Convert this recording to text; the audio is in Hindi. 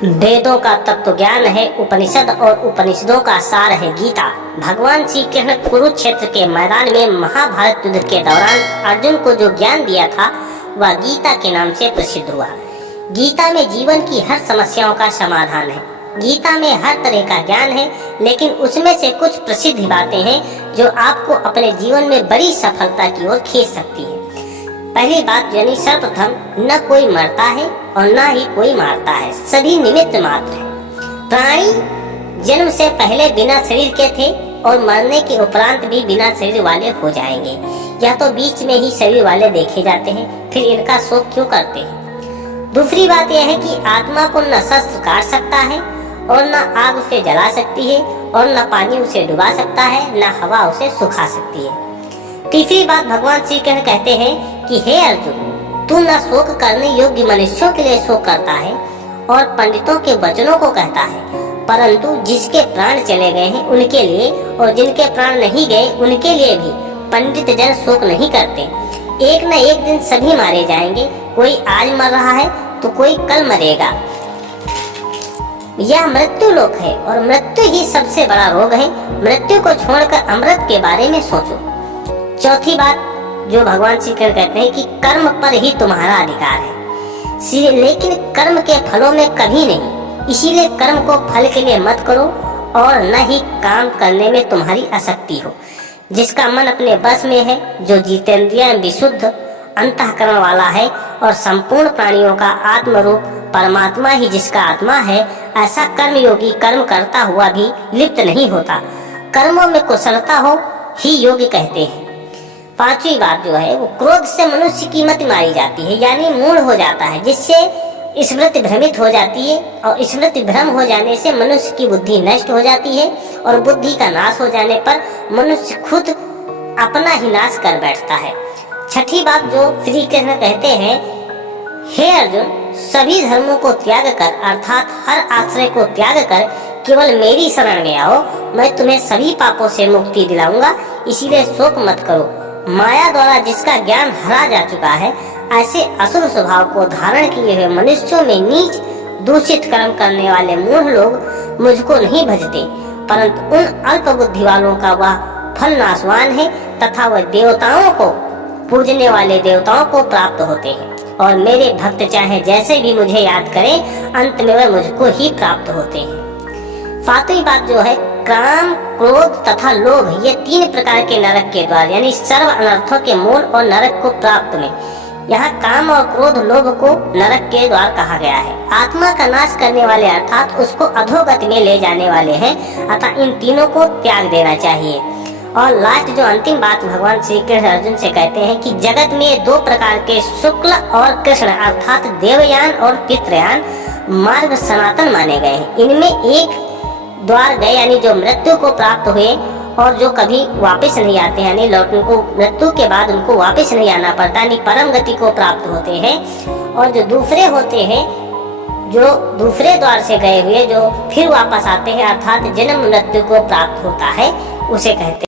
वेदों का तत्व ज्ञान है उपनिषद और उपनिषदों का सार है गीता। भगवान श्री कृष्ण कुरुक्षेत्र के मैदान में महाभारत युद्ध के दौरान अर्जुन को जो ज्ञान दिया था वह गीता के नाम से प्रसिद्ध हुआ। गीता में जीवन की हर समस्याओं का समाधान है। गीता में हर तरह का ज्ञान है, लेकिन उसमें से कुछ प्रसिद्ध बातें हैं जो आपको अपने जीवन में बड़ी सफलता की ओर खींच सकती है। पहली बात यानी सर्वप्रथम, न कोई मरता है और न ही कोई मारता है, सभी निमित्त मात्र है। प्राणी जन्म से पहले बिना शरीर के थे और मरने के उपरांत भी बिना शरीर वाले हो जाएंगे, या तो बीच में ही शरीर वाले देखे जाते हैं, फिर इनका शोक क्यों करते हैं। दूसरी बात यह है कि आत्मा को न शस्त्र काट सकता है और न आग उसे जला सकती है और न पानी उसे डुबा सकता है, न हवा उसे सुखा सकती है। तीसरी बात, भगवान श्री कृष्ण कहते हैं कि हे अर्जुन, तू न शोक करने योग्य मनुष्यों के लिए शोक करता है और पंडितों के वचनों को कहता है, परंतु जिसके प्राण चले गए हैं उनके लिए और जिनके प्राण नहीं गए उनके लिए भी पंडित जन शोक नहीं करते। एक न एक दिन सभी मारे जाएंगे। कोई आज मर रहा है तो कोई कल मरेगा। यह मृत्यु लोक है और मृत्यु ही सबसे बड़ा रोग है। मृत्यु को छोड़कर अमृत के बारे में सोचो। चौथी बात जो भगवान श्री कृष्ण कहते हैं कि कर्म पर ही तुम्हारा अधिकार है, लेकिन कर्म के फलों में कभी नहीं। इसीलिए कर्म को फल के लिए मत करो और न ही काम करने में तुम्हारी आसक्ति हो। जिसका मन अपने बस में है, जो जितेंद्रिय विशुद्ध अंतःकरण वाला है और संपूर्ण प्राणियों का आत्मरूप परमात्मा ही जिसका आत्मा है, ऐसा कर्म योगी कर्म करता हुआ भी लिप्त नहीं होता। कर्मों में कुशलता हो ही योग्य कहते हैं। पांचवी बात जो है वो क्रोध से मनुष्य की मति मारी जाती है, यानी मूढ़ हो जाता है, जिससे स्मृति भ्रमित हो जाती है और स्मृति भ्रम हो जाने से मनुष्य की बुद्धि नष्ट हो जाती है और बुद्धि का नाश हो जाने पर मनुष्य खुद अपना ही नाश कर बैठता है। छठी बात जो श्री कृष्ण कहते हैं, हे अर्जुन, सभी धर्मों को त्याग कर अर्थात हर आश्रय को त्याग कर केवल मेरी शरण में आओ, मैं तुम्हें सभी पापों से मुक्ति दिलाऊंगा। इसीलिए शोक मत करो। माया द्वारा जिसका ज्ञान हरा जा चुका है, ऐसे असुर स्वभाव को धारण किए हुए मनुष्यों में नीच दूषित कर्म करने वाले मूढ़ लोग मुझको नहीं भजते, परंतु उन अल्प बुद्धि वालों का वह फल नाशवान है तथा वह देवताओं को पूजने वाले देवताओं को प्राप्त होते हैं। और मेरे भक्त चाहे जैसे भी मुझे याद करें, अंत में वह मुझको ही प्राप्त होते हैं। सातवीं बात जो है, काम, क्रोध तथा लोभ, ये तीन प्रकार के नरक के द्वार यानी सर्व अनर्थों के मूल और नरक को प्राप्त में, यहाँ काम और क्रोध लोभ को नरक के द्वार कहा गया है। आत्मा का नाश करने वाले अर्थात उसको अधोगति में ले जाने वाले हैं, अतः इन तीनों को त्याग देना चाहिए। और लास्ट जो अंतिम बात भगवान श्री कृष्ण अर्जुन से कहते हैं कि जगत में दो प्रकार के शुक्ल और कृष्ण अर्थात देवयान और पितृयान मार्ग सनातन माने गए हैं। इनमें एक द्वार गए यानी जो मृत्यु को प्राप्त हुए और जो कभी वापस नहीं आते, यानी लौटने को मृत्यु के बाद उनको वापस नहीं आना पड़ता, यानी परम गति को प्राप्त होते हैं। और जो दूसरे होते हैं, जो दूसरे द्वार से गए हुए जो फिर वापस आते हैं अर्थात जन्म मृत्यु को प्राप्त होता है, उसे कहते हैं।